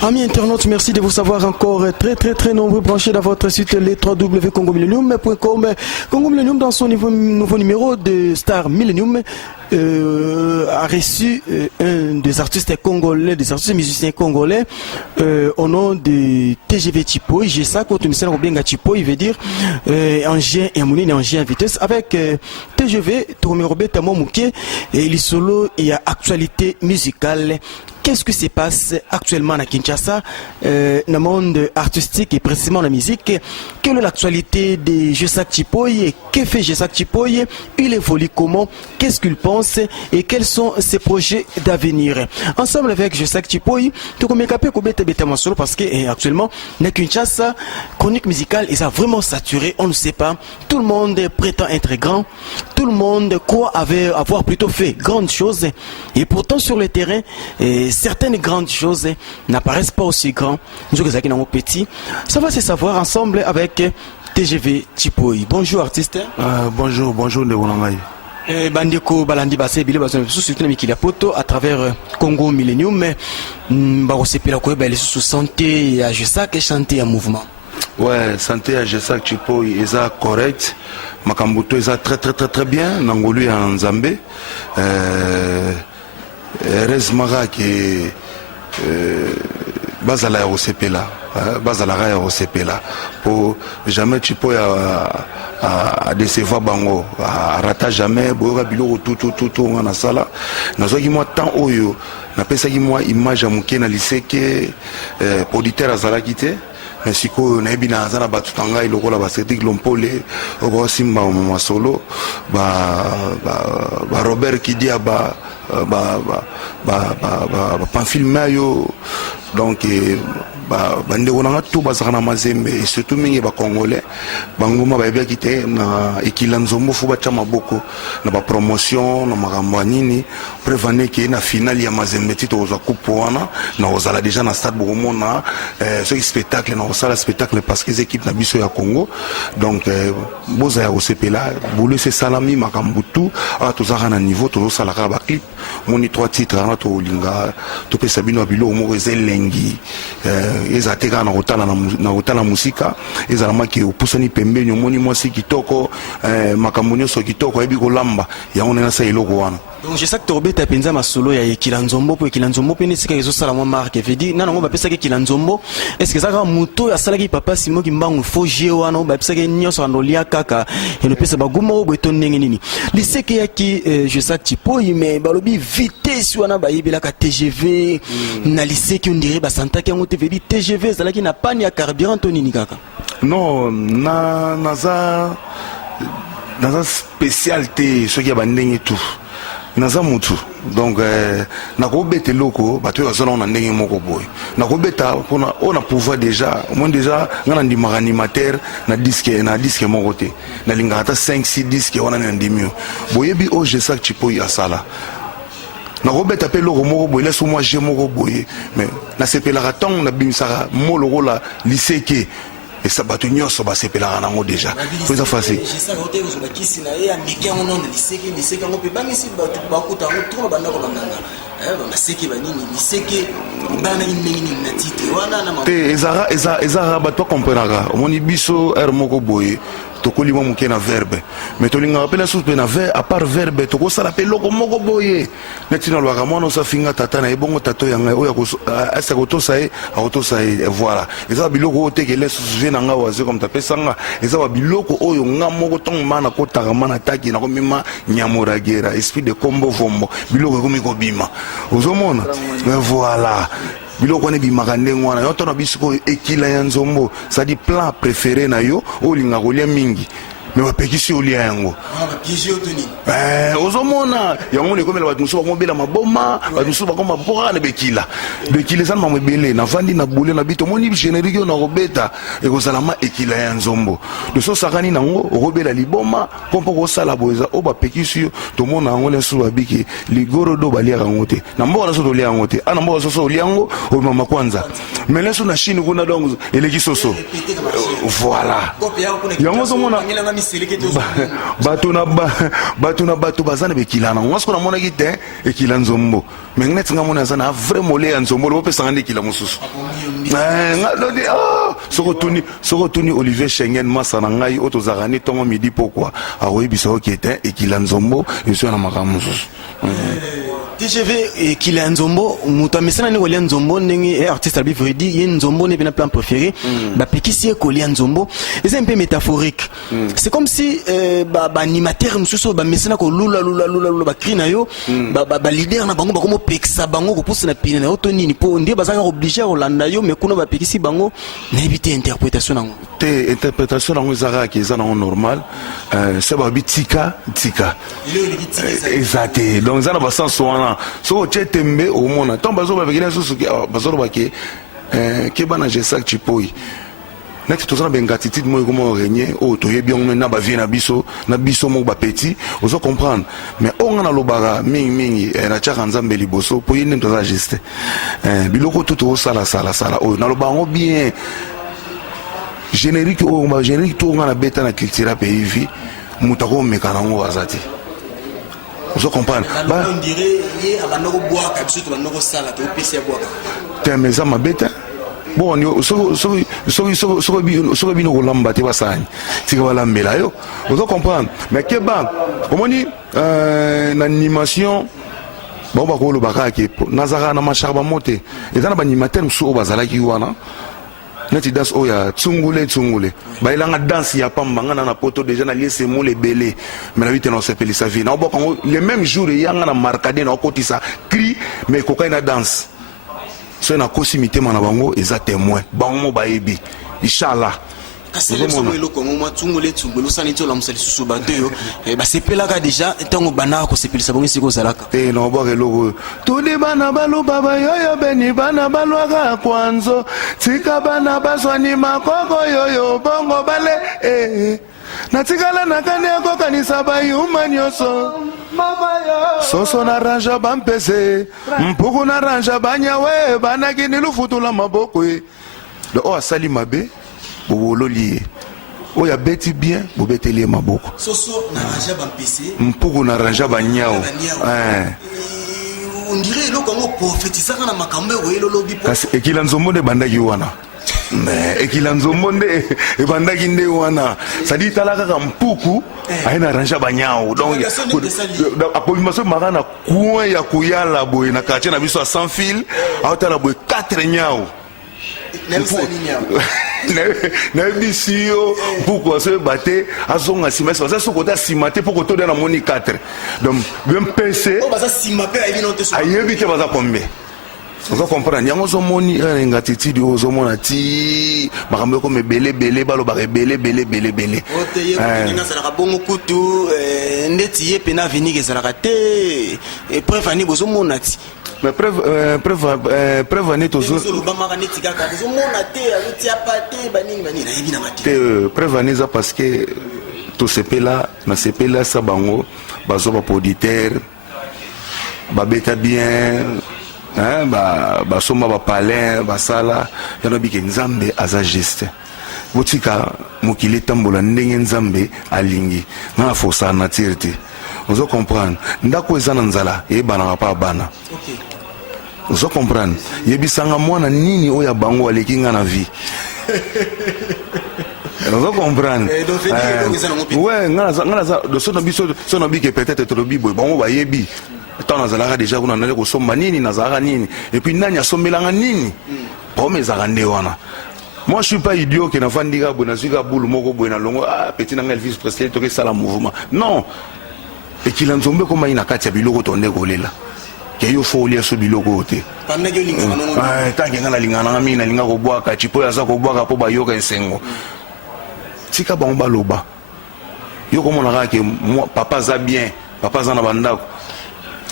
Amis internautes, merci de vous savoir encore très nombreux branchés dans votre site les www.congomillenium.com. Congo Millenium dans son nouveau numéro de Star Millennium a reçu un des artistes congolais, des artistes musiciens congolais au nom de TGV Chipoy. J'ai ça quand tu me sais Robenga Chipoy, il veut dire engin et moulin engin en vitesse avec TGV Tomé Robert Tamo Mouké et il solo et à actualité musicale. Qu'est-ce qui se passe actuellement à Kinshasa, dans le monde artistique et précisément la musique? Quelle est l'actualité de Jesak Chipoy? Que fait Jesak Chipoy? Il évolue comment? Qu'est-ce qu'il pense? Et quels sont ses projets d'avenir? Ensemble avec Jesak Chipoy, tu connais capé solo parce que actuellement, à Kinshasa, chronique musicale, ils ont vraiment saturé, on ne sait pas. Tout le monde prétend être grand, tout le monde croit avoir plutôt fait grandes choses, et pourtant sur le terrain, certaines grandes choses n'apparaissent pas aussi grands. Ça va se savoir ensemble avec TGV Chipoy. Bonjour artiste. Bonjour Ndebonangai. Bandeko Balandi Basse Bile Basse surtout na mikili poto à travers Congo Millennium ba osepela ko ba les sous santé à Jesak et chanter en mouvement. Ouais, santé à Jesak Chipoy eza correct. Makambuto eza très bien nangolu en Nzambe. Resmara qui bazala osepela bazala osepela pour jamais Chipoy à décevoir bango à rata jamais boga biloko tout ngana sala nazoki moi temps oyo na pesa ki moi image ya muke na liseke auditeur azala kité mais siko na ebina azana batutanga iloko la basetik lompole oko simba mama solo ba Robert Kidia ba pamphile yo donc bandeko nanga tout bazana mazembe et surtout mingi ba congolais bangoma ba bia kité na ekila nzombo fu bacha maboko na ba promotion na makambo nini prévaner que na finale ya mazembe tito za coupe wana na ozala déjà na stade bomona ce spectacle na osala spectacle parce que les équipes na biso ya Congo donc boza ya osepela boulé c'est salami makambo tout a tozaka na niveau to salaka ba clip moni 3 titres na to linga to pesa bino bilo mo ezelengi ezateka na otala musika ezalama ki opusani pembeni moni mwasi kitoko makambo nyonso kitoko ebi kolamba yango na sa eloko wana. Donc je sais que Robert Tapenza masolo ya Kilanzombo pour Kilanzombo pe nesika ezo sala mo marque veut dire nana ngo ba pesa ke Kilanzombo est-ce que ça ka muto ya sala ki papa Simo ki mbangu fogie wana ba pesa ke nyoso andolia kaka et le pesa ba gumo boeto ndenge nini liseke ya ki je sais Chipoy mais balobi vitesse wana ba yibela ka TGV na liseke on dirait ba santa ki ngote veut dire TGV sala ki na pani ya carburant nini kaka. Non naza spécialité ce qui a bandenge tout naza mutu donc nakobeta loko bato bazona na ndenge moko boy nakobeta pona on a pouvoir déjà moi déjà ngana ndima animateur na disque moko te na linga ata 5-6 disques wana na ndimio boyebi o Jesak Chipoy asala nakobeta pe loko moko boy laisse moi j'ai moko boy mais na sepela ratong na bimisaka mo loko la liseke et ça bato nyonso ba sepela nango déjà faut ça facile ça hotel zo bakisi na ya mike on on liseke ngo pe bangisi bato bakuta ngo trop banda ko banganga ba seki banini liseke bana inengi na titre wana na te ezara bato comprendra moni biso er moko boye tokoli mo muke na verbe mais tolinga apela soupe na verbe à part verbe toko sala pe loko moko boye netina lwaka mona sa finga tata na ebongo tato yanga oya ko asa ko to sai voilà eza biloko te ke laisse souvenir nga waze comme ta pesanga eza ba biloko oyo nga moko tong mana ko taramana taki na ko mima nyamoragera esprit de combo vombo biloko ko mi ko bima ozomona voilà biloko ne bimaka ndenge wana yo tona bisiko ekila ya nzombo ça dit plan préféré na yo olinga kolia mingi mais bapekisi olia yango ozomona yango nekomela bato mosusu bakobela maboma bato mosusu bakoma bora na bekila eza na mamebele navandi na bule na bito moni générique oyo nakobeta ekozalama ekila ya nzombo de so sakani nango okobela liboma mpo kosala boza oyo bapekisi yo tomona yango lesu babiki ligorodo baliaka yango te na mboka na so tolia yango te ana mboka soso olia yango omama kwanza mais lesu na Chine kuna donc eleki soso voilà yango ozomona bato bazana bekila na ngasko na mona kite ekila nzombo mais net nga mona zana vrai molé ya nzombo lo pesa ngande kila mususu soko tuni Olivier Schengen masa na ngai otozakani tongo midi pourquoi akoyebisa okete ekila nzombo yeso na makambo mususu TGV ekila nzombo muta mesana ni kolia nzombo ndenge artiste albi vredi ye nzombo ne bina plan préféré ba pekisi kolia nzombo c'est un peu métaphorique c'est comme si ba animateur mususu ba mesana ko lula ba krina yo ba leader na bango ba komo pekisa bango ko pousse na pine na oto nini po ndie bazanga obligé rolanda yo mais kuna ba pekisi bango na éviter interprétation nango te interprétation nango ezaka ki ezana normal c'est ba bitika exact donc ça na ba sens wana so chetembe au mona tant bazo ba vekina so bazo ba ke bana jesak chipoi nek tozana bengatitude mo comme régner o to yebi on na ba vie na biso mo ba petit ozo comprendre mais on na lobara mingi na chaka nzambe liboso po yene toza juste biloko tout sala o na lobango bien générique to ngana beta na culture pays vie mutako mekanango azati vous comprenez on dirait yé abanoko bois kabisa to banoko sala to pc bois temeza mabeta bon so bino kolamba te basani tika balambela yo vous comprendre mais que ba komoni na animation bon ba ko lo baka ke nazara na masharba mote ezana ba animateur so bazalaki wana neti danse oya tsungule bailanga danse ya pamba ngana na poto déjà na lié semo le belé mais na vite non s'appelle sa vie na oboka le même jour yanga na markade na okotisa cri mais kokai na danse so na kosimité mana bango eza témoin bango baebi inchallah kasi somo eloko ngoma tsungule sani to la musali susu bato yo ba sepelaka déjà ntango bana ko sepelisa bango siko zalaka te no boke loko tudi bana balu baba yoyo beni bana balwaka kwanzo tika bana baswani makoko yoyo bongo bale natikala nakane akokanisa bayuma nyonso soso na ranja bampese mpuku na ranja banyawe banaki nilufutula maboko do o asali mabe bololié oya beti bien bobeteli maboko soso na ranja bampese mpuku na ranja banyao on dirait lo kongo prophétisaka na makambo elo lobi po kasi ekila nzombo de bandaki wana mais ekila nzombo nde ebandaki nde wana sadi talaka ka mpuku aina ranja banyao donc apolimaso marana coin ya kuyala boy na quartier na biso a sans fil autala boy 4 nyao na bisio pourquoi se battre azonga sima ça so kota sima te pour to na moni 4 donc bien PC o baza sima pe ayi no te so ayebi te baza combien vous comprenez yango zo moni ngatiti o zo mona ti makambo ko mebele balo ba bele o te ye ko ngasa ka bongo kutu ndeti ye pena venir ezalaka te preuve ani bozo mona ti mais preuve ani to zo ba maka neti ka bozo mona te aluti apate banini na yebi na mati te preuve ani za parce que to sepela na sepela sa bango bazo ba auditeur ba beta bien basomba bapalin basala yana bike nzambe aza geste botika mokili tambola ndenge nzambe alingi na fosa nature te ozo comprendre ndako eza na nzala ebanaka pa bana ozo comprendre yebisanga mwana nini oyo bango aleki nga na vie ozo comprendre ouais ngana za so na biso so na bike peut-être to bibo bango bayebi tant nazalaka déjà kuna nale ko somba nini nazalaka nini et puis nani asomelanga nini comme ezakande wana moi je suis pas idiot que na vandika bona zuka boule moko bona longo petit na Elvis Presley to ke sala mouvement non et qu'il nzombe koma ina kati ya biloko tonde kolela ke yo folia so biloko te pamna ke lingana non tangi ngana lingana mina linga ko bwaka chipo ya za ko bwaka po ba yoka esengo tika ba loba yo komona ka ke papa za bien papa za na bandako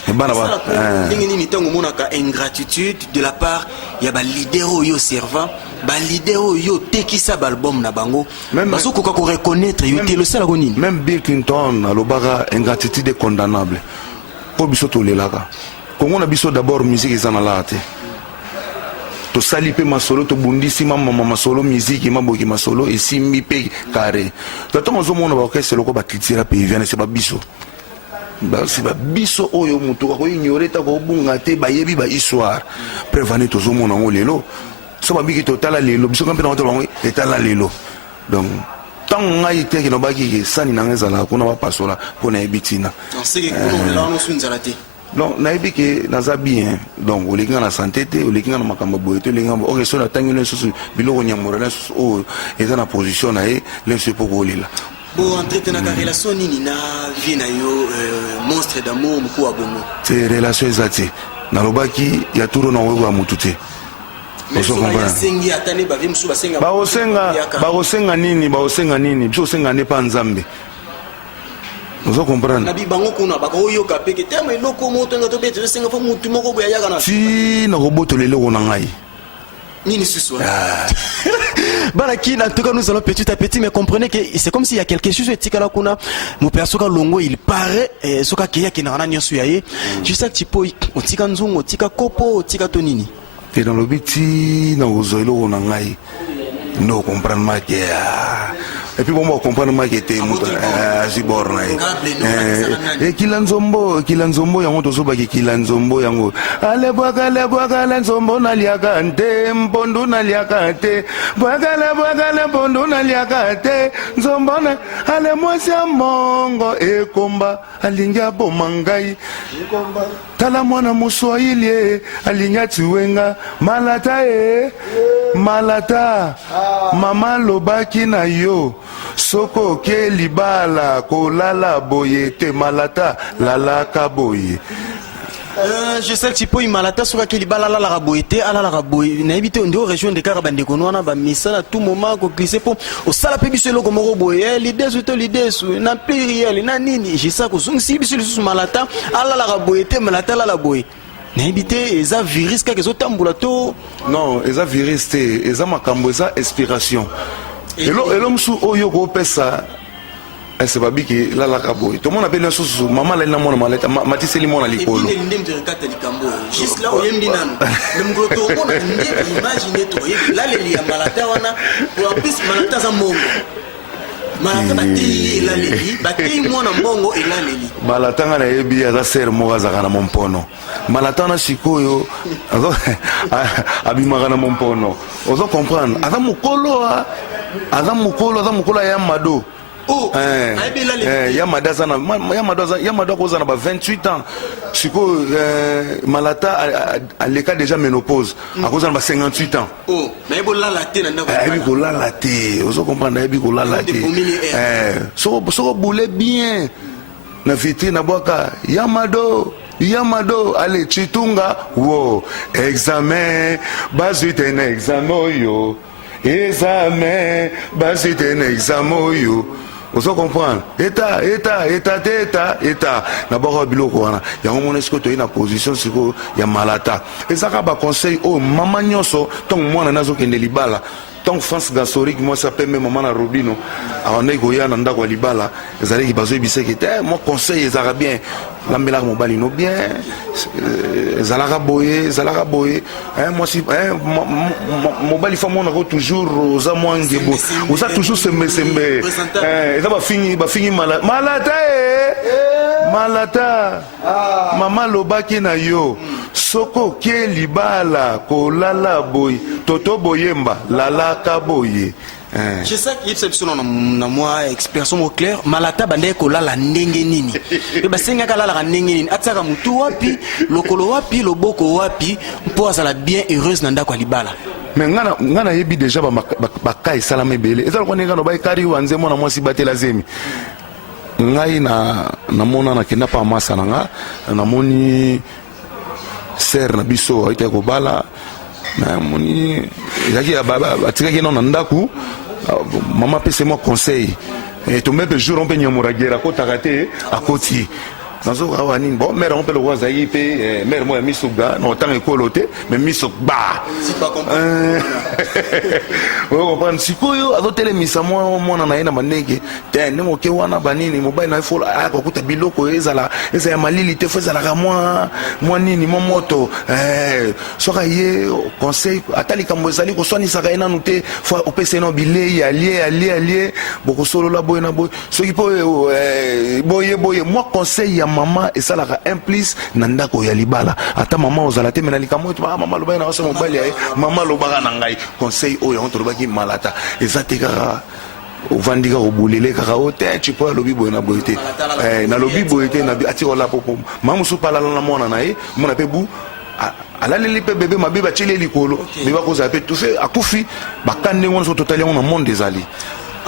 ndenge tango monaka ingratitude de la part ya ba leader yo servant ba leader yo tekisa ba album na bango baso ko reconnaître yo te le sala ko nini même Bill Clinton alobaka ingratitude est condamnable po biso to lelaka kongo na biso d'abord musique ezana la te tosali mpe masolo tobundisi mama masolo musique maboki masolo esimbi mpe carré ntango ozomona baorchestre loko bakritira mpe eviane se babiso c'est babiso oyo moto akoignore ta kobunga te bayebi bahistoire prevane tozomona yango lelo so babiki totala lelo biso kampe na otala bango etala lelo donc ntango ngai teke nobaki sani na ngai ezalaka kuna bapasola mpo nayebi ntina donc nayebi ke naza bien donc oleki nga na santé te oleki nga na makambo boye te oleki nga oke so natangi lensusu biloko nyamora lensusu oyo eza na position na ye lensusu mpo kolela bo entretenaka relation nini na vie na yo monstre d'amour moko wa bongo te relation eza te nalobaki ya turo na oyeba mutu te bakosenga nini biso osenga nde mpa nzambe ozo comprendre ti nakobotola eloko na ngai Baraki, en tout cas, nous allons petit à petit, mais comprenez que c'est comme s'il y a quelque chose de tika la kuna, mon père soka longo, il paraît, soka keya qui n'a rien suyaye. Je sais que tu peux, au tika nzungo, tika kopo, tika tonini. Et dans le biti, dans le zoïlo, on a ngai, nous comprenons ma que. Et puis bon, on comprend ma que t'es Zibor naï. Et Kilanzombo, yango tozoba ki Kilanzombo yango. Ale boaga Lanzombo na liakante, mpondo na liakante. Boaga mpondo na liakante. Nzombona, ale mwasi ya mongo e komba, alinga bomangai. Tala mwana Muswahili, alinga tuwenga, malata malata, mama lobaki na yo. Soko ke libala kolala boye te malata lalaka boye. Je sais que tu peux y malata sur que libala la raboité à la raboy. N'habite en dehors région de Carabande Konoana, ba misa à tout moment ko glisser pour au sala pe biselo comme roboye. L'idée sur na périel na nini. Je sais que si biselo sur malata à la raboité malata la boye. N'habite eza virus quelque autre ambulato. Non, eza virus te, eza makambo eza inspiration. Et l'homme sous Oyoko Pessa, c'est pas biki, là la caboy. Tout le monde appelle un sous maman, là, la monnaie, Matisse Limon à l'école. Juste là où il y a le mgoto, on a imaginé tout. Là, les liens malatawana, pour en plus, malata en mongo. Malata bati, là, les lits, bati, moi, en mongo, et là, les lits. Malatanga na ebi aza ser moraza na mompono. Malatana sikoyo, abimaka na mompono. Ozo comprendre. Aza mukolo ya mado. Oh, Yamado koza na ba 28 ans. Siko Malata a l'état déjà ménopause. A koza na ba 58 ans. Oh, mais bola la té na ndako. Ebi kola la té. Ozo comprendre ebi kola la té. Soko boule bien. Na vitrine na boka Yamado, allez chitunga wo examen bazite na examen yo examen bazite na examen yo. Vous comprenez? État na boka biloko wana yango mona esko to ina position siko ya malata ezaka ba conseil o mama nyoso tong mwana nazo kende libala tant France gasorique moi ça peut même maman na Robino on est goya na ndako libala ezali bazo biseke te mon conseil ezaka bien lambela mobali no bien zalaka boye moi si mobali fa mona toujours za mwangebo oza toujours sembe eza ba fini malata mama lobaki na yo soko ke libala kolala boye toto boyemba lalaka boye. Je sais qu'il y a na moi expression au clair malata bande kolala ndenge nini e basenga kala la ndenge nini ataka mutu wapi lokolo wapi loboko wapi mpo azala bien heureuse na ndako libala. Mais ngana yebi déjà ba kai salama ebele ezala ko nenga no ba kari wanze mona mwasi batela zemi ngai na mona na kenda pa masa nanga na moni ser na biso aita ko bala na moni yaki atika ki na ndaku mama pese moi conseil et to même jour on peut nyamuragera ko takate akoti nazo kawa nini bon mère on peut le voir zayi pe mère moi misuga non tant écoloté mais misugba c'est pas comprendre on comprend sikoyo azotele misa mwana na ina manege te ne moke wana banini mobile na ifo akokuta biloko ezala ya malili te fo ezala mwa nini mo moto soka ye conseil atali kambo ezali ko swani saka ina nute fo opese no bilei allié boko solo la boy na boy soki po boye moi conseil ya mama esalaka implice na ndako ya libala ata mama ozala te mena likambo to mama loba na oso mobile ya mama loba na ngai conseil oyo on to lobaki malata ezate kaka ovandika obulele kaka ote tu peux lobi boy na boy te na lobi boy te na ati ola popo mama so pala na mona na ye mona pe bu alaleli pe bébé mabe ba chele likolo beba ko za pe tout fait akufi bakande ngona so totalement na monde des alliés.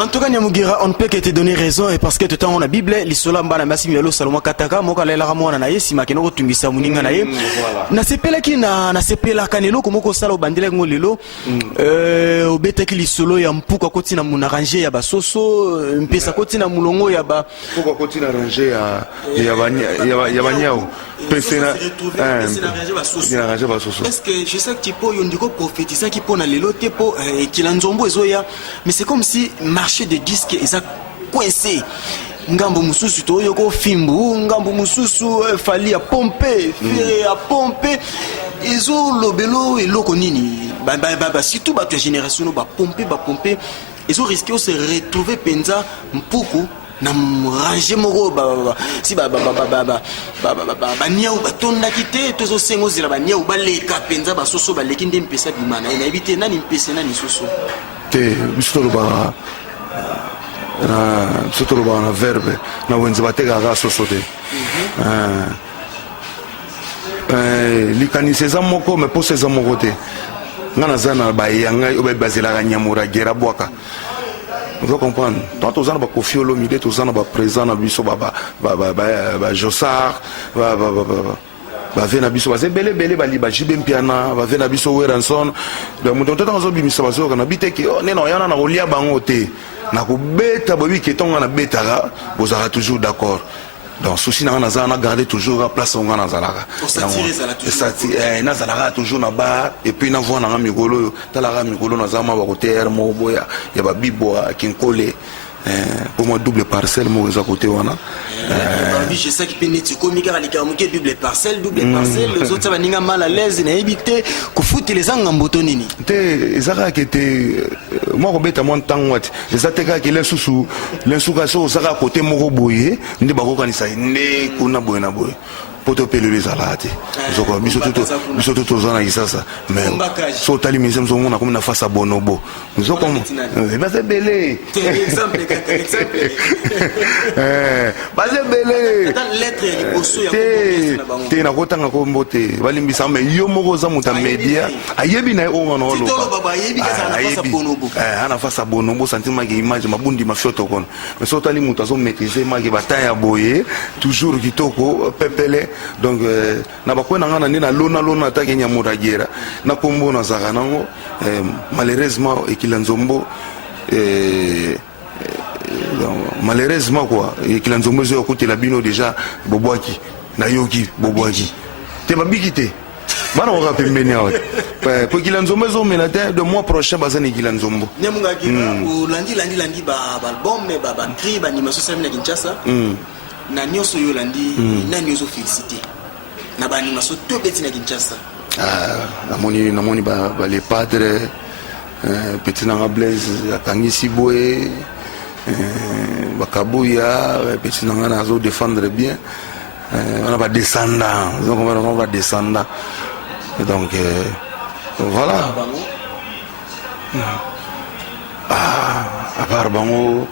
En tout cas, Nyamugira, on ne peut que te donner raison, et parce que tout le temps on a Bible, l'Isola Mbana Massi Mialo Saloma Kataka, Moka Lela Ramona Naye, Simakeno Tumisa Muninga Naye. Na sepela ki na sepela kanelo komoko sala obandele ngolelo obeta ki lisolo ya mpuka koti na munaranje ya basoso mpesa koti na mulongo ya ba mpuka koti na ranje ya banyao pesena ranje basoso. Est-ce que je sais que tu peux yondiko prophétiser qui pona lelo te po kilanzombo ezoya, mais c'est comme si marché de disques eza coincé. Ngambo mususu to yoko fimbu ngambo mususu fali a pomper fere a pomper ezo lobelo eloko nini ba surtout ba génération ba pomper ezo risquer de se retrouver penza mpuku na ranger moko si ba niau batonda kite tozo sengo zila ba niau ba leka penza ba soso ba leki ndem pesa bimana ina ebite nani mpese nani soso te bistolo ba surtout le verbe na wenze bateka ga sosote likanisi eza moko me posa eza moko te nga naza na bayanga oyo bazelaka nyamura gera bwaka vous comprenez tant toza na bakofi olomide toza na baprésident na biso bajosar bave na biso baza ebelebele bajibe mpiana bave na biso weranson moto totanga azobimisa bazoyoka na biteke nena oyana na kolia bango te na kobeta boyebi ketonga na betaka bozalaka toujours d'accord donc souci na nga naza na garder toujours la place nga nazalaka nazalaka toujours na bar et puis na voix na nga mikolo oyo talaka mikolo naza ma bakotere moko boya ya babiboa kinkole pour moi double parcelle moko eza kote wana je sais que peneti komi kaka likamuke double parcelle les autres va ninga mal à l'aise na ebité kufuti les angamboto nini te ezaka kete moi kobeta mon temps wati ezateka ke lensuka so saka kote moko boye ndi bakokanisa ne kuna boye na boye poto pele les alati zoko biso to zona isasa mais so tali misem zo mona comme na face à bonobo zoko ba se bele exemple baze bele dans lettre ya liboso ya te na kotanga ko mbote balimbisa me yo moko za muta media ayebi na o ngano lo baba ayebi ka na face à bonobo ana face à bonobo sentiment ke image mabundi mafioto kono mais so tali muta zo maîtriser ma ke bataya boye toujours kitoko pepele donc na bakwena ngana ni na lona ta kenya muragera na kombo na zaka nango malheureusement ekilanzombo malheureusement quoi ekilanzombo zo côté la bino déjà bobwaki na yoki bobwaki te babiki te bana waka pembeni awa po ekilanzombo zo melate de mois prochain bazani ekilanzombo nemunga kina landi ba album me ba cri ba animation ça na Kinshasa na nyoso yo landi na nyoso félicité na ba animation to beti na Kinshasa namoni ba les padres petit na Blaise akangisi boye bakabuya petit na ngana zo défendre bien on va descendre donc on va descendre donc voilà à part bango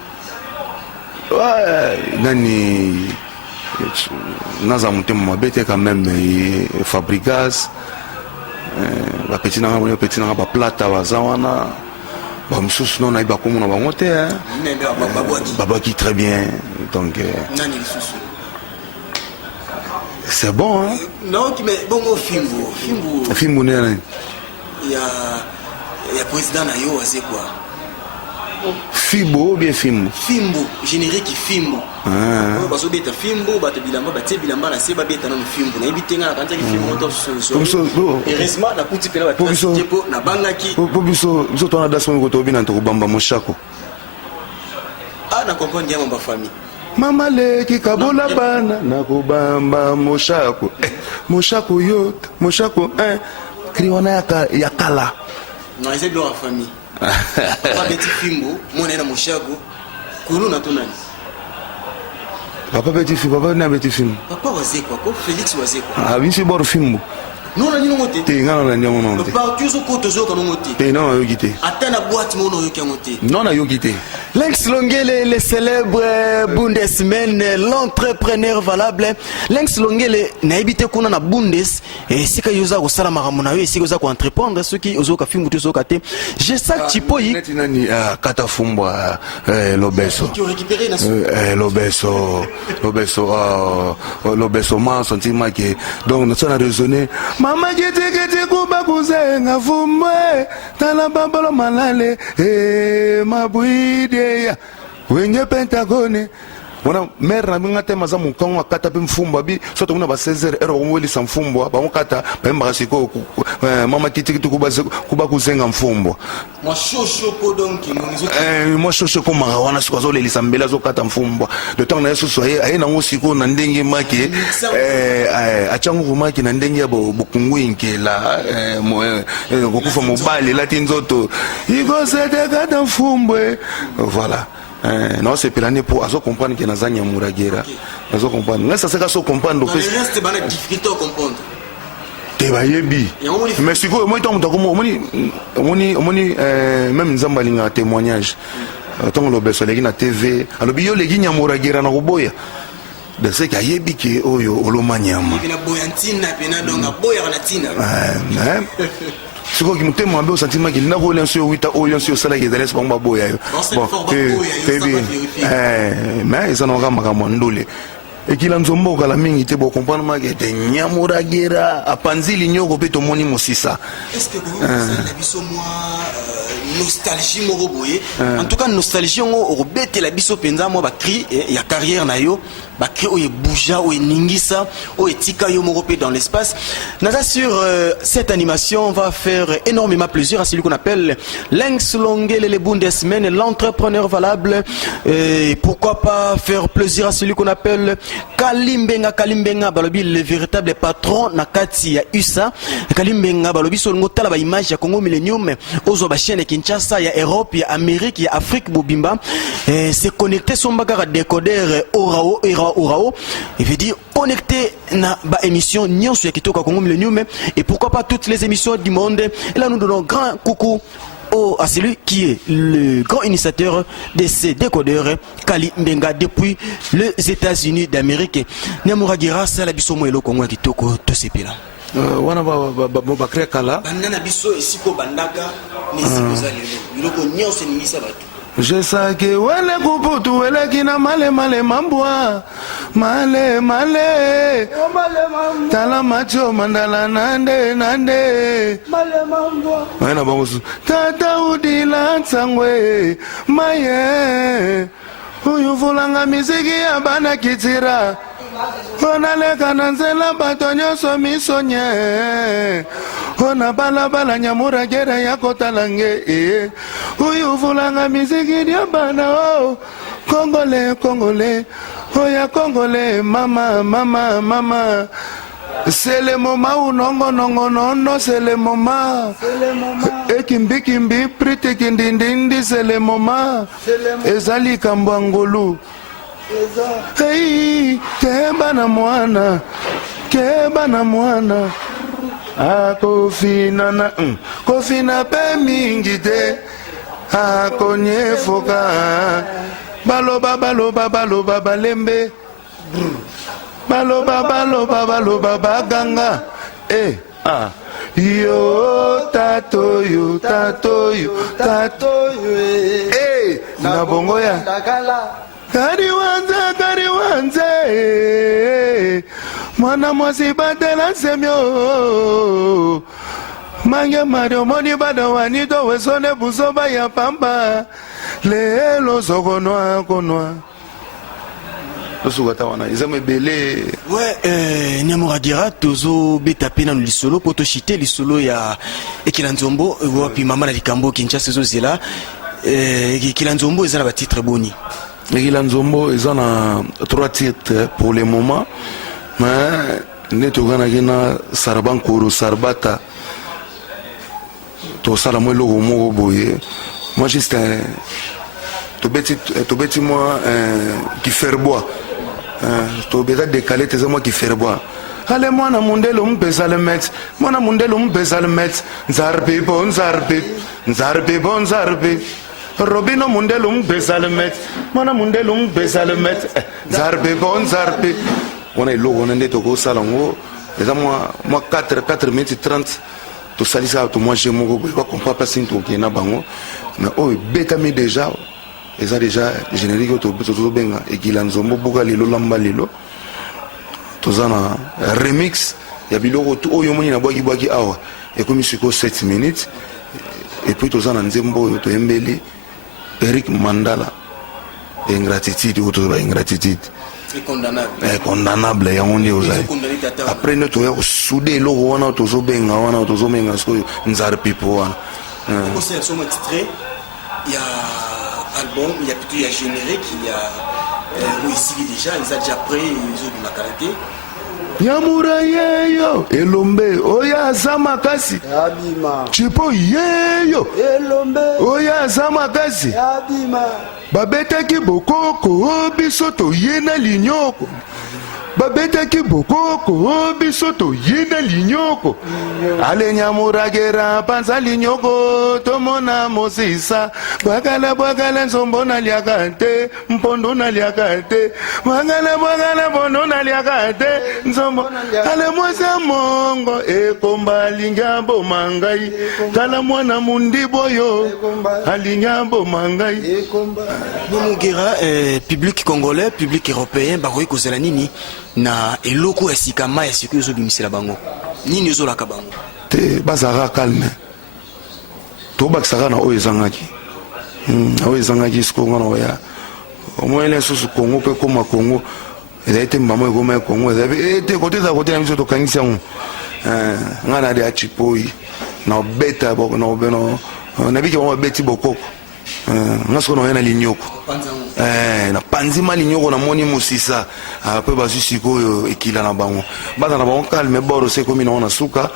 nani naza mutema mabete quand même Fabrigas petit na ba plata bazawana ba msusu non aiba komona bango te babaki très bien donc nani msusu c'est bon hein non mais bongo fimbu nani ya président na yo azé quoi Fibo ou bien Fimbo? Fimbo, générique Fimbo. Baso beta Fimbo, bato bilamba, batie bilamba na seba beta non Fimbo. Na ibitenga na kanta ki Fimbo to so. Heureusement na kuti pela ba tipo na bangaki. Biso to na dasmo ko to bina to bamba moshako. Ah na comprendre ya mamba famille. Mama leki kabula bana na kubamba moshako. Moshako yo, moshako kriona ya kala. Non, c'est de la famille. Papa Petit Fimbo, mon est dans mon chago. Koulou na tonali. Papa Petit Fimbo, papa na Petit Fimbo. Papa wazé quoi, Félix wazé quoi. Ah, bien sûr, bord Fimbo. Non, on a dit non moté. T'es ngana na nyamo non. Papa tu so ko to zo ka non moté. T'es non yo gité. Ata na boîte mo no yo ka moté. Non na yo gité. Lynx Longele, le célèbre Bundesman, l'entrepreneur valable. Lynx Longele na habité kuna na Bundes et sika yoza ko sala makamuna yo sika yoza ko entreprendre ceux qui ozo ka Fimbo to so ka te. J'ai ça tipo yi. Nani kata Fumbo Lobeso. Qui ont récupéré na Lobeso ma sentiment que donc nous on a raisonné. Mama gete kuba kuzenga Fumbo tala babalo malale mabuide ya wenge Pentagone wana mère na binga tema za mukongo akata pe mfumbo abi soto kuna ba 16h ero ngoli sa mfumbo ba mukata ba mbasiko mama kitiki kuba kuzenga mfumbo moi chocho ko donc ngizo moi chocho ko mara wana siko zo lelisa mbela zo kata mfumbo de temps na yesu so ye na ngosiko na ndenge make achangu make na ndenge ya bokungu inkela kokufa mobali lati nzoto iko sete kata mfumbo voilà. Non, c'est plané pour à comprendre que nous avons Mouragera. Nous comprendre. Mais ça c'est qu'à comprendre. Mais reste pas la difficulté à comprendre. T'es bayebi. Mais si vous moi tant comme même Zambalinga témoignage. Tant le beso les na TV. Alors bio les gina Mouragera na Roboya. De ce qu'il y a que oyo olomanyama. Pena boyantina pena donga boya na tina. Ce qui me témoigne bien au sentiment qu'il n'a pas sur 8 ans sur salaire qui est dans le boya. Bon, mais ils en ont ramé à Mandolé. Et qu'il en zombo à la mingi te bo comprendre que te nyamuragera a panzili nyoko pe to moni mosisa. Est-ce que vous la biso moi nostalgie moko boye en tout cas nostalgie ngo robete la biso penza moi ba cri ya carrière na yo ba cri o bouja o ningisa o etika yo moko pe dans l'espace. Naza sur cette animation va faire énormément plaisir à celui qu'on appelle Lynx Longele le Bundesman, l'entrepreneur valable, et pourquoi pas faire plaisir à celui qu'on appelle Kalimbenga balobi le véritable patron na kati ya USA. Kalimbenga balobi so ngotala ba image ya Congo Millennium ozo ba chaîne Kinshasa ya Europe ya Amérique ya Afrique bobimba c'est connecté son bagara décodeur orao il veut dire connecté na ba émission nyonso ya kitoka Congo Millennium et pourquoi pas toutes les émissions du monde. Et là nous donnons grand coucou à celui qui est le grand initiateur de ces décodeurs Kali Mbenga depuis les États-Unis d'Amérique. Nyamuragira sala biso mo elo Congo kitoko to sepela. Wana ba créer kala. Bandana biso esiko bandaka nesiko za lelo. Iloko nyonso ningisa batu. Je sais que wele kuputu wele kina male mambwa male tala macho mandala nande male mambwa wana bangosu tata udila tsangwe maye uyu vulanga miziki ya bana kitira ona leka nanzela bato nyonso misonye ona balabala Nyamuragera yako talange uyu vulanga miziki ya bana Congolais oya Congolais mama c'est le moment où non c'est le moment ekimbi priti kindindi c'est le moment ezali kambangolu hey keba na mwana kofina pe mingi te akonyefoka baloba balembe baloba baganga yo tatoyo na bongo ya kariwanze mwana mwasi batela semyo mange mario moni bada wani to wesone busoba ya pamba lelo zokonoa konoa tosuka wana izame belé. Ouais, Nyamuragira tozo beta pena no lisolo poto chité lisolo ya Ekilanzombo wapi mama na likambo Kinshasa zo zela Ekilanzombo ezana ba titre boni. Ekilanzombo ezana 3 titres pour le moment, mais netogana gina Sarbankoro Sarbata to sala mo logo mo boye. Moi juste to beti moi qui faire bois. To beta décalé tes moi qui faire bois. Ale mwana mundelo mpesa le met, mwana mundelo mpesa le met, nzarpe bon nzarpe, nzarpe bon nzarpe. Robino mundelo mpesa le met, mwana mundelo mpesa le met, nzarpe bon nzarpe. On est logo on est to go salongo, les moi 4 minutes 30 to salisa to moi je mo go pas comprendre pas sin to kina bango, mais oh beta mi déjà. Et ça déjà générique to benga Ekilanzombo buka lilo lamba lilo tozana remix ya biloko to oyo moni na bwaki awa et comme siko 7 minutes et puis tozana nzembo yo to embeli Eric Mandala ingratitude ou to ingratitude condamnable ya onde ozai après nous to soudé lo wana tozo benga sko nzar pipo wana conseil sur mon titre il y a album, il y a plutôt il y a générique, il y a ici déjà, ils ont déjà pris ils ont du macarité. Nyamura yeyo elombe oya zamakasi abima chipo yeyo elombe oya zamakasi abima babetaki bokoko biso toyena linyoko babetaki bokoko biso toyena linyoko ale Nyamuragera panza linyoko tomona mosisa bwagala nzombo na liakate mpondo na liakate bwagala bono na liakate nzombo ale mwasa mongo ekomba lingambo mangai tala mwana mundi boyo alingambo mangai Nyamuragira public congolais public européen bakoki kozela nini na eloko ya sikama ya siku yozo bimisela bango nini yozo laka bango te bazara calme to bakisaka na oyo ezangaki sikonga na oya omwele susu Kongo pe koma Kongo ezali te mbamo ekoma ya Kongo ezali te kote za kote na biso tokangisi yango nga na de achipoi na obeta na obeno na biki bango beti bokoko nga siko na oya na linyoko na panzima linyoko na moni mosisa pe bazwi sikoyo ekila na bango baza na bango calme boro se komi na wana suka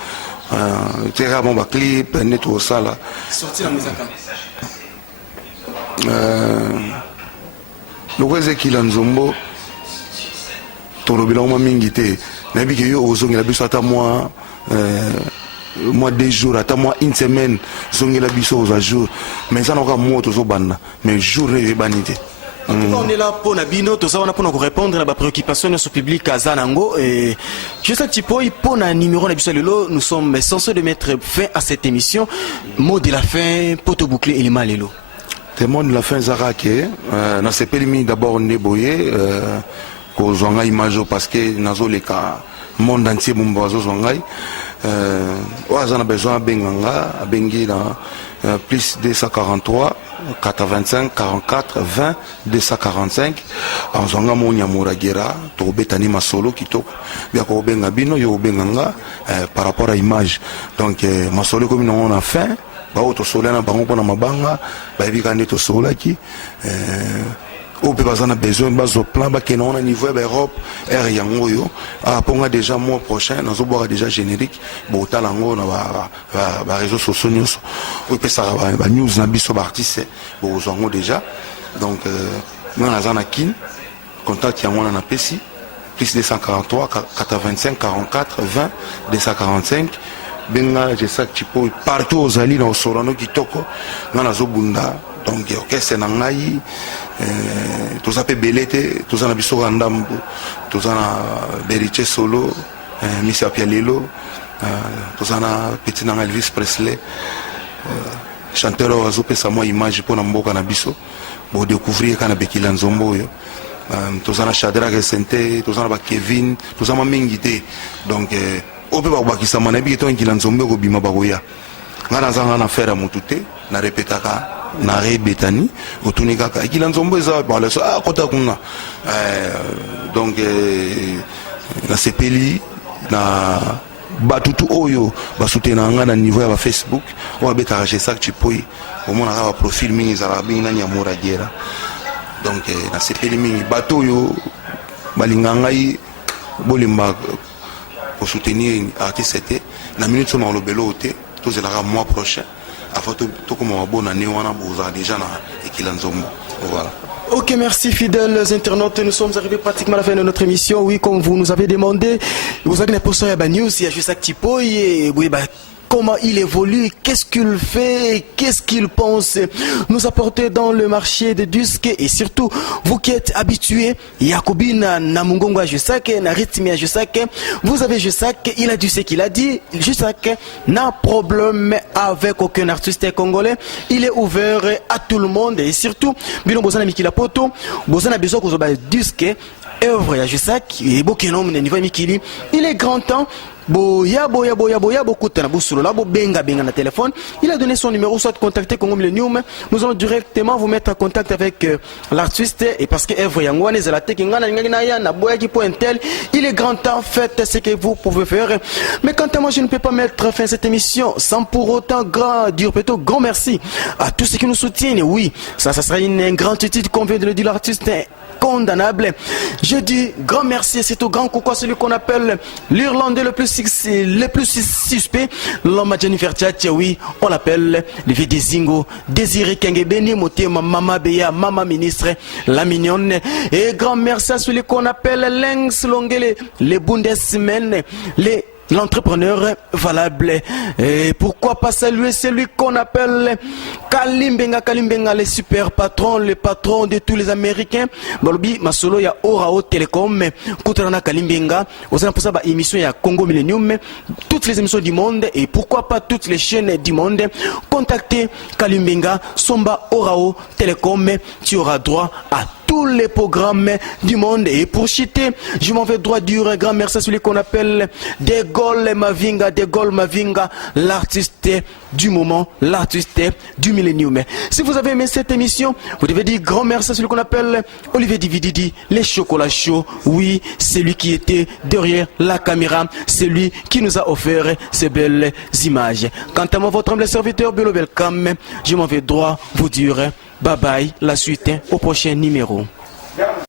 teka bon baclip nde tosala sorti la muzaka loko eza Ekilanzombo tolobela ngo mingi te nayebi ke yo ozongela biso ata moi 2 jours ata moi 1 semaine zongela biso oza jour mais ça nakoka mo tozobanda mais jour eyebani te. On est là pour Nabino, tout ça on a pour nous répondre à la préoccupation de ce public à Zanango et juste un petit peu pour un numéro Nabisolelo, nous sommes censés de mettre fin à cette émission. Mot de la fin, poto bouclé et les malelo. Le mot de la fin Zarake, na sepelimi d'abord neboye ko zonga image parce que nazo le cas monde entier bombazo zongai on a besoin benganga bengi na plus 243 85 44 20 245 en zonga mo Nyamuragira to betani masolo kitoko bia ko benga bino yo benganga par rapport à image donc masolo comme on a fait ba auto solana bango pona mabanga ba ebika nde to solaki ou peut pas en besoin bazo plan ba kena on a niveau ba Europe air yango yo ponga déjà mois prochain nous boire déjà générique bo talango na ba réseaux sociaux nyos ou peut ça ba news na biso ba artiste bo zongo déjà donc nous na zana kin contact yango na pesi plus 243 85 44 20 245 benga je sais que partout aux alliés dans Sorano kitoko na zobunda donc orchestre na ngai tout ça peut belete tout ça na biso ndambo tout ça na Beriche solo Missa Pialelo tout ça na petit na Elvis Presley chanteur ozo pesa moi image pour na mboka na biso bo découvrir kana Ekilanzombo yo tout ça na Shadrach Sente tout ça na ba Kevin tout ça ma mingité donc ope bakobakisa mana ebi etongi la nzombe kobima bakoya nga nazanga na faire mutu te na repetaka na rebetani otuni kaka ekila nzombe eza baleso kota kuna donc na sepeli na batutu oyo basutena nga na niveau ya ba Facebook oyo betaka Jesak Chipoi omona ka ba profil mingi za bingi na nyamura gera donc na sepeli mingi bato oyo balinga ngai bolimba pour soutenir artiste te na minute so na lobelo te tous les mois prochain avant tout comme on bonne année on a déjà na ekila nzombo voilà. Ok, merci fidèles internautes, nous sommes arrivés pratiquement à la fin de notre émission. Oui, comme vous nous avez demandé, vous avez pour ça il y a news, il y a Jesak Chipoi et oui comment il évolue, qu'est-ce qu'il fait, qu'est-ce qu'il pense nous apporter dans le marché de disques et surtout vous qui êtes habitués, Yakobina Namungonga Jesak, na rythme Jesak, vous avez Jesak, il a dit ce qu'il a dit, Jesak n'a problème avec aucun artiste congolais, il est ouvert à tout le monde et surtout, Bilon Bozana Mikila Poto, Bozana besoin qu'on ait disque, œuvre ya Jesak, et Bokenom niveau Mikili, il est grand temps. Boya Bokutana Boussoula, Benga na téléphone. Il a donné son numéro, soit contacter Congo Millennium. Nous allons directement vous mettre en contact avec l'artiste. Et parce que Evre Yangwane, il est grand temps, faites ce que vous pouvez faire. Mais quant à moi, je ne peux pas mettre fin à cette émission sans pour autant dire plutôt grand merci à tous ceux qui nous soutiennent. Oui, ça sera une grande titre qu'on vient de le dire, l'artiste condamnable. Je dis grand merci, c'est au grand coucou à celui qu'on appelle l'Irlandais le plus suspect, l'homme à Jennifer Tchatcha, oui, on l'appelle le vieux Dezingo, Désiré Kengebeni, Motema, Mama Beya, Mama Ministre, la mignonne. Et grand merci à celui qu'on appelle Lengs Longele, les Bundesmen, l'entrepreneur valable. Et pourquoi pas saluer celui qu'on appelle Kalimbenga, le super patron, le patron de tous les Américains. Bolobi Masolo ya Orao Telecom, Koutrana Kalimbenga, aux pour ça émission ya Congo Millennium, toutes les émissions du monde et pourquoi pas toutes les chaînes du monde. Contactez Kalimbenga, Somba Orao Telecom, tu auras droit à tous les programmes du monde. Et pour chiter, je m'en vais droit dur. Un grand merci à celui qu'on appelle De Gaulle Mavinga, l'artiste du moment, l'artiste du millénium. Si vous avez aimé cette émission, vous devez dire grand merci à celui qu'on appelle Olivier Divididi, les chocolats chauds. Oui, c'est lui qui était derrière la caméra, c'est lui qui nous a offert ces belles images. Quant à moi, votre humble serviteur Bilo Belkam, je m'en vais droit vous dire bye bye, la suite au prochain numéro.